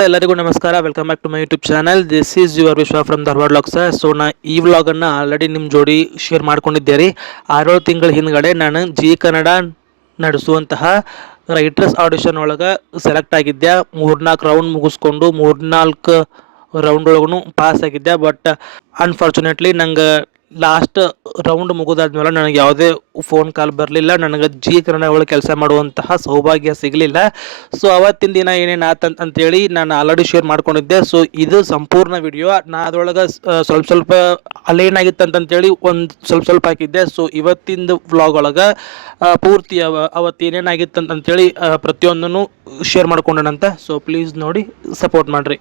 ಎಲ್ಲರಿಗೂ ನಮಸ್ಕಾರ. Welcome back to my YouTube channel. This is your Vishwa from Dharwad vlogs. So ನಾ ಈ ವ್ಲಾಗನ್ನು ಆಲ್ರೆಡಿ ನಿಮ್ಮ ಜೋಡಿ ಶೇರ್ ಮಾಡ್ಕೊಂಡಿದ್ದೆ ರೀ. 6 ತಿಂಗಳ ಹಿಂದ್ಗಡೆ ನಾನು ಜಿ ಕನ್ನಡ ನಡೆಸುವಂತಹ ರೈಟರ್ಸ್ ಆಡಿಷನ್ ಒಳಗೆ ಸೆಲೆಕ್ಟ್ ಆಗಿದ್ದೆ. 3-4 ರೌಂಡ್ ಮುಗಿಸ್ಕೊಂಡು 3-4 ರೌಂಡ್ ಒಳಗೂ ಪಾಸ್ ಆಗಿದ್ದೆ. ಬಟ್ ಅನ್ಫಾರ್ಚುನೇಟ್ಲಿ ನಂಗೆ ಲಾಸ್ಟ್ ರೌಂಡ್ ಮುಗಿದಾದ್ಮೇಲೆ ನನಗೆ ಯಾವುದೇ ಫೋನ್ ಕಾಲ್ ಬರಲಿಲ್ಲ. ನನಗೆ ಜಿ ಕನ್ನಡ ಒಳಗೆ ಕೆಲಸ ಮಾಡುವಂತಹ ಸೌಭಾಗ್ಯ ಸಿಗಲಿಲ್ಲ. ಸೊ ಅವತ್ತಿನ ದಿನ ಏನೇನು ಅಂತೇಳಿ ನಾನು ಆಲ್ರೆಡಿ ಶೇರ್ ಮಾಡ್ಕೊಂಡಿದ್ದೆ. ಸೊ ಇದು ಸಂಪೂರ್ಣ ವಿಡಿಯೋ. ನಾ ಅದರೊಳಗೆ ಸ್ವಲ್ಪ ಅಲೇನ್ ಆಗಿತ್ತು ಅಂತಂತೇಳಿ ಒಂದು ಸ್ವಲ್ಪ ಹಾಕಿದ್ದೆ. ಸೊ ಇವತ್ತಿಂದು ವ್ಲಾಗ್ ಒಳಗೆ ಪೂರ್ತಿ ಅವತ್ತು ಏನೇನಾಗಿತ್ತು ಅಂತಂತೇಳಿ ಪ್ರತಿಯೊಂದನ್ನು ಶೇರ್ ಮಾಡ್ಕೊಂಡನಂತೆ. ಸೊ ಪ್ಲೀಸ್ ನೋಡಿ ಸಪೋರ್ಟ್ ಮಾಡಿರಿ.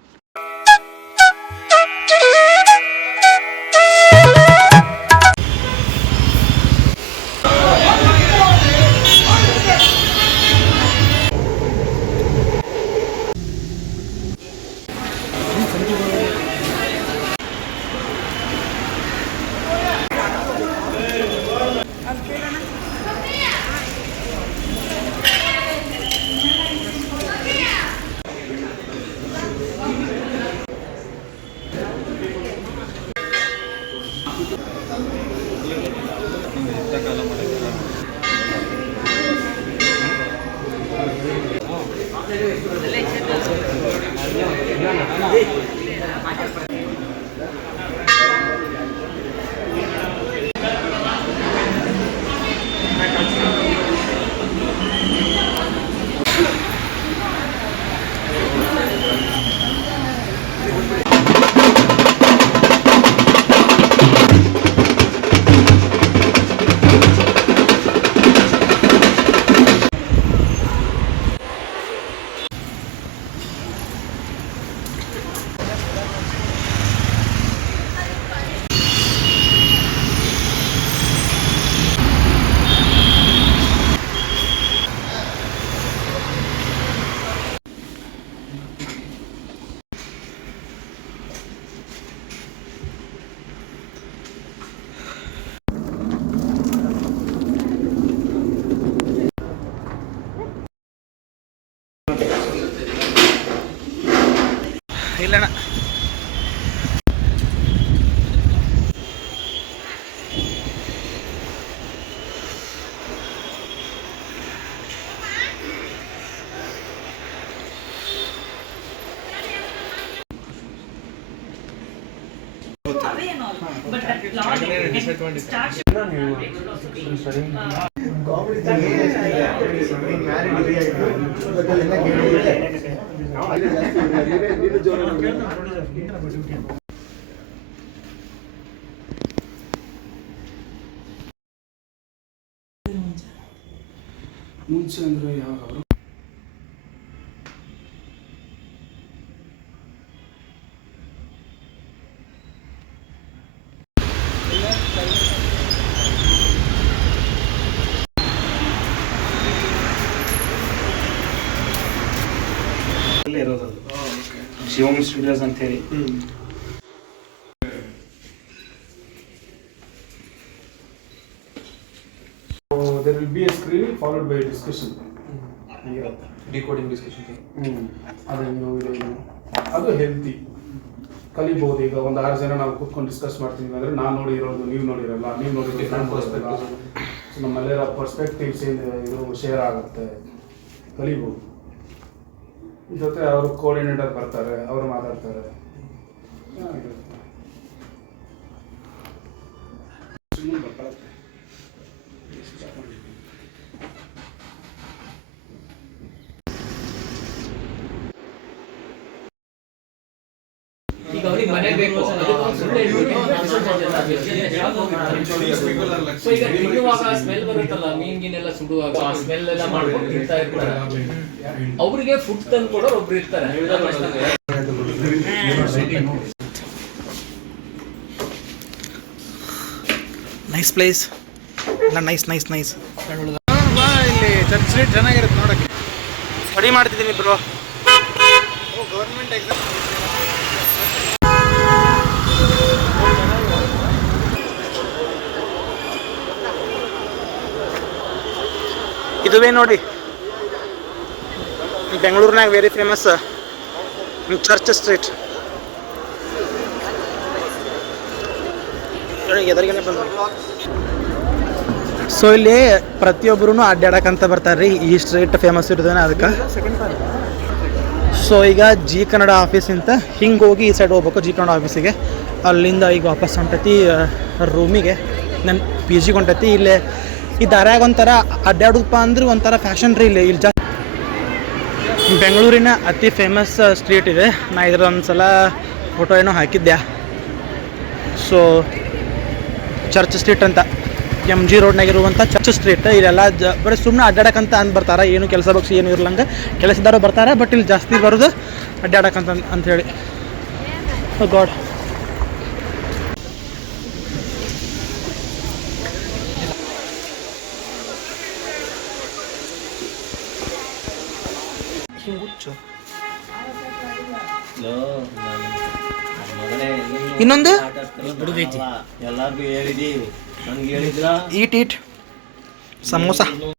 ಇಲ್ಲಣ್ಣ, ಮುಂಚೆ ಅಂದ್ರೆ ಯಾವಾಗ ಅವರು ಇರೋದು ಶಿವಮ್ ಸ್ಟುಡಿಯೋಸ್ ಅಂತ ಹೇಳಿ. there will be a screening followed by a discussion. Decoding discussion. ಅದು ಹೆಲ್ತಿ ಕಲಿಬಹುದು. ಈಗ ಒಂದು 6 ಜನ ನಾವು ಕೂತ್ಕೊಂಡು ಡಿಸ್ಕಸ್ ಮಾಡ್ತೀವಿ ಅಂದರೆ ನಾನು ನೋಡಿರೋದು ನೀವು ನೋಡಿರಲ್ಲ, ನೀವು ನೋಡಿರೋದು ನಾನು ತೋರಿಸ್ತಿಲ್ಲ. ಸೊ ನಮ್ಮೆಲ್ಲರ ಪರ್ಸ್ಪೆಕ್ಟಿವ್ಸ್ ಇದು ಶೇರ್ ಆಗುತ್ತೆ, ಕಲಿಬಹುದು. ಜೊತೆ ಅವರು ಕೋಆರ್ಡಿನೇಟರ್ ಬರ್ತಾರೆ, ಅವರು ಮಾತಾಡ್ತಾರೆ. ಈಗ ಅವ್ರಿಗೆ ಮನೆ ಬೇಕು, ಈಗ ತಿನ್ನುವಾಗ ಸ್ಮೆಲ್ ಬರುತ್ತಲ್ಲ, ಮೀನ್ಗಿನೆಲ್ಲ ಸುಡುವಾಗ ಆ ಸ್ಮೆಲ್ ಎಲ್ಲ ಮಾಡ್ಕೊಂಡು ತಿಂತಾ ಇರ್ತಾರೆ. ಅವ್ರಿಗೆ ಫುಡ್ ತಂದು ಕೊಡೋರು ಒಬ್ರು ಇರ್ತಾರೆ. ನೈಸ್ ಪ್ಲೇಸ್ ಎಲ್ಲ ನೈಸ್ ನೈಸ್ ನೈಸ್. ಇಲ್ಲಿ ಚರ್ಚ್ ಸ್ಟ್ರೀಟ್ ಚೆನ್ನಾಗಿರುತ್ತೆ ನೋಡಕ್ಕೆ. ಸ್ಟಡಿ ಮಾಡ್ತಿದ್ದೀನಿ ಬ್ರೋ. ಗೌರ್ಮೆಂಟ್ ಎಕ್ಸಾಮ್ ಇದುವೇ ನೋಡಿ ಬೆಂಗಳೂರಿನಾಗ ವೆರಿ ಫೇಮಸ್ ಚರ್ಚ್ ಸ್ಟ್ರೀಟ್ ಎದರಿಗೇನೆ ಬಂದ. ಸೊ ಇಲ್ಲಿ ಪ್ರತಿಯೊಬ್ಬರೂ ಅಡ್ಡಾಡಕ್ಕಂತ ಬರ್ತಾರೆ ರೀ, ಈ ಸ್ಟ್ರೀಟ್ ಫೇಮಸ್ ಇರೋದೇನೆ ಅದಕ್ಕೆ. ಸೊ ಈಗ ಜಿ ಕನ್ನಡ ಆಫೀಸಿಂದ ಹಿಂಗೆ ಹೋಗಿ ಈ ಸೈಡ್ ಹೋಗ್ಬೇಕು ಜಿ ಕನ್ನಡ ಆಫೀಸಿಗೆ. ಅಲ್ಲಿಂದ ಈಗ ವಾಪಸ್ ಹೊಂಟೈತಿ ರೂಮಿಗೆ, ನನ್ನ ಪಿ ಜಿಗೆ ಹೊಂಟೈತಿ. ಇಲ್ಲೇ ಈ ದಾರ್ಯಾಗ ಒಂಥರ ಅಡ್ಡಾಡೋದಪ್ಪ ಅಂದ್ರೆ ಒಂಥರ ಫ್ಯಾಷನ್ ರೀ. ಇಲ್ಲಿ ಬೆಂಗಳೂರಿನ ಅತಿ ಫೇಮಸ್ ಸ್ಟ್ರೀಟ್ ಇದೆ. ನಾ ಇದ್ರ ಒಂದು ಸಲ ಫೋಟೋ ಏನೋ ಹಾಕಿದ್ದೆ. ಸೊ ಚರ್ಚ್ ಸ್ಟ್ರೀಟ್ ಅಂತ, ಎಮ್ ಜಿ ರೋಡ್ನಾಗಿರುವಂಥ ಚರ್ಚ್ ಸ್ಟ್ರೀಟ್. ಇಲ್ಲೆಲ್ಲ ಬರೀ ಸುಮ್ಮನೆ ಅಡ್ಡಾಡಕ್ಕಂತ ಅಂದು ಬರ್ತಾರೆ, ಏನು ಕೆಲಸ ಬಗ್ಸಿ ಏನು ಇರ್ಲಂಗೆ ಕೆಲಸದಾರು ಬರ್ತಾರೆ. ಬಟ್ ಇಲ್ಲಿ ಜಾಸ್ತಿ ಬರೋದು ಅಡ್ಡಾಡಕ್ಕಂತ ಅಂಥೇಳಿ. ಗಾಡ್, ಇನ್ನೊಂದು ಎಲ್ಲಾರ್ಗು ಹೇಳಿದಿ, ನನ್ಗೆ ಹೇಳಿದ್ರ ಈಟ್ ಸಮೋಸ.